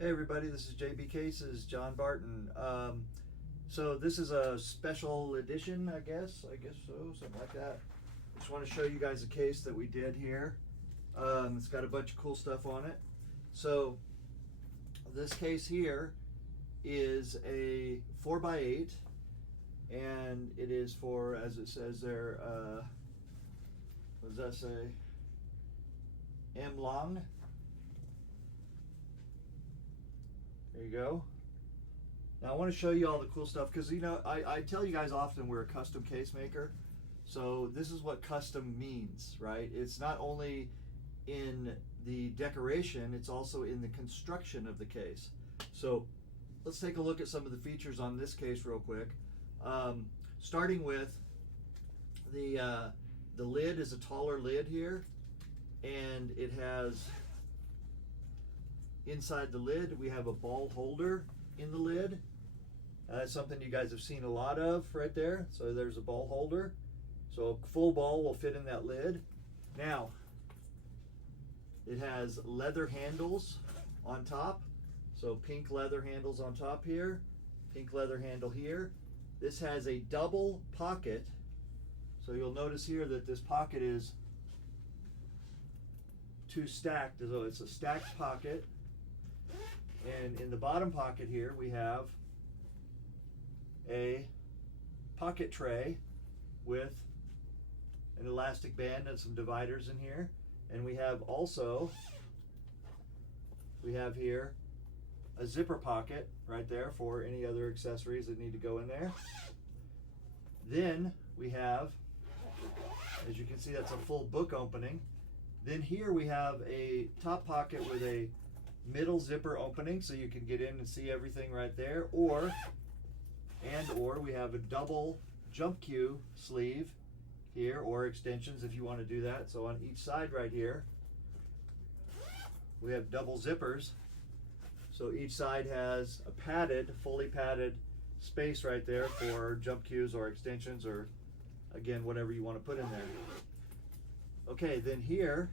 Hey everybody, this is JB Cases, John Barton. So this is a special edition, I guess so, something like that. Just want to show you guys a case that we did here. It's got a bunch of cool stuff on it. So this case here is a 4x8, and it is for, as it says there, what does that say? M long. There you go. Now I want to show you all the cool stuff because, you know, I tell you guys often we're a custom case maker. So this is what custom means, right? It's not only in the decoration, it's also in the construction of the case. So let's take a look at some of the features on this case real quick. Starting with the lid is a taller lid here, and it has inside the lid, we have a ball holder in the lid. That's something you guys have seen a lot of right there. So there's a ball holder. So a full ball will fit in that lid. Now, it has leather handles on top. So pink leather handles on top here, pink leather handle here. This has a double pocket. So you'll notice here that this pocket is two stacked, so it's a stacked pocket. And in the bottom pocket here, we have a pocket tray with an elastic band and some dividers in here. And we have also, we have here a zipper pocket right there for any other accessories that need to go in there. Then we have, as you can see, that's a full book opening. Then here we have a top pocket with a middle zipper opening, so you can get in and see everything right there, or we have a double jump cue sleeve here, or extensions if you want to do that. So on each side right here we have double zippers, so each side has a padded, fully padded space right there for jump cues or extensions, or again whatever you want to put in there. Okay, then here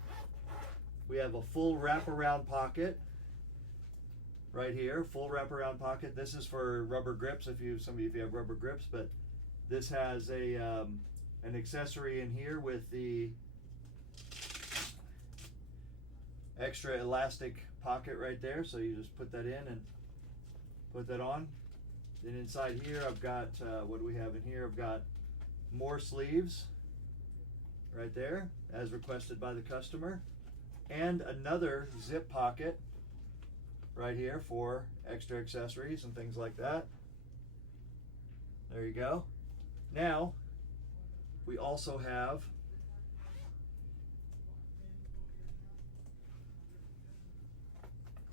we have a full wraparound pocket right here, full wraparound pocket. This is for rubber grips if you have rubber grips, but this has a an accessory in here with the extra elastic pocket right there. So you just put that in and put that on. Then inside here I've got, what do we have in here? I've got more sleeves right there as requested by the customer, and another zip pocket right here for extra accessories and things like that. There you go. Now we also have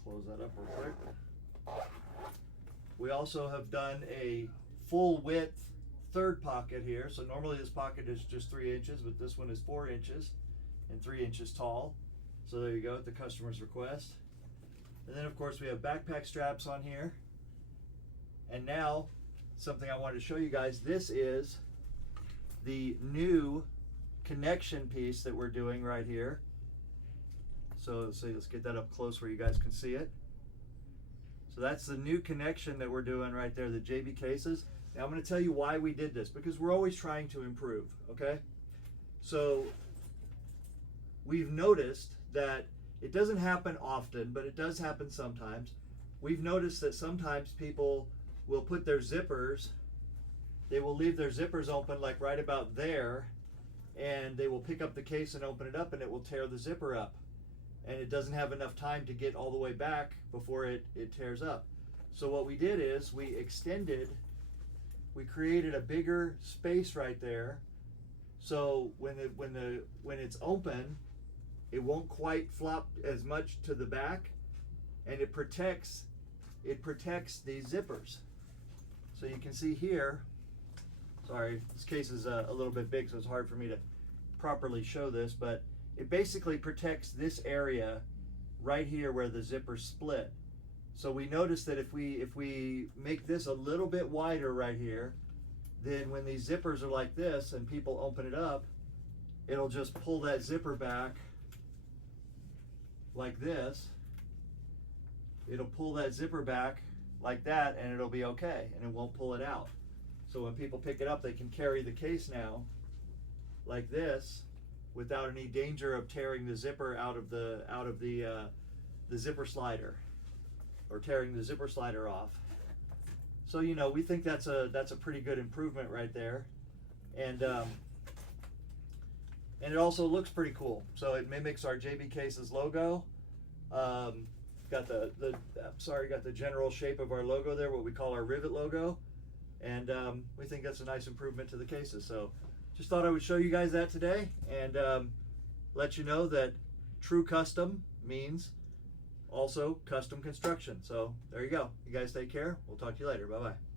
close that up real quick. We also have done a full width third pocket here. So normally this pocket is just 3 inches, but this one is 4 inches and 3 inches tall. So there you go, at the customer's request. And then of course we have backpack straps on here. And now something I wanted to show you guys, this is the new connection piece that we're doing right here. So let's get that up close where you guys can see it. So that's the new connection that we're doing right there, the JB Cases. Now I'm going to tell you why we did this, because we're always trying to improve, okay? So we've noticed that it doesn't happen often, but it does happen sometimes. We've noticed that sometimes people will put their zippers, they will leave their zippers open like right about there, and they will pick up the case and open it up, and it will tear the zipper up. And it doesn't have enough time to get all the way back before it tears up. So what we did is we created a bigger space right there. So when it's open, it won't quite flop as much to the back, and it protects these zippers. So you can see here, sorry, this case is a little bit big, so it's hard for me to properly show this, but it basically protects this area right here where the zippers split. So we notice that if we make this a little bit wider right here, then when these zippers are like this and people open it up, it'll just pull that zipper back like this, it'll pull that zipper back like that, and it'll be okay, and it won't pull it out. So when people pick it up, they can carry the case now like this without any danger of tearing the zipper out of the zipper slider, or tearing the zipper slider off. So we think that's a pretty good improvement right there, and it also looks pretty cool. So it mimics our JB Cases logo. Got got the general shape of our logo there, what we call our rivet logo, and we think that's a nice improvement to the cases. So just thought I would show you guys that today, and let you know that true custom means also custom construction. So there you go. You guys take care. We'll talk to you later. Bye-bye.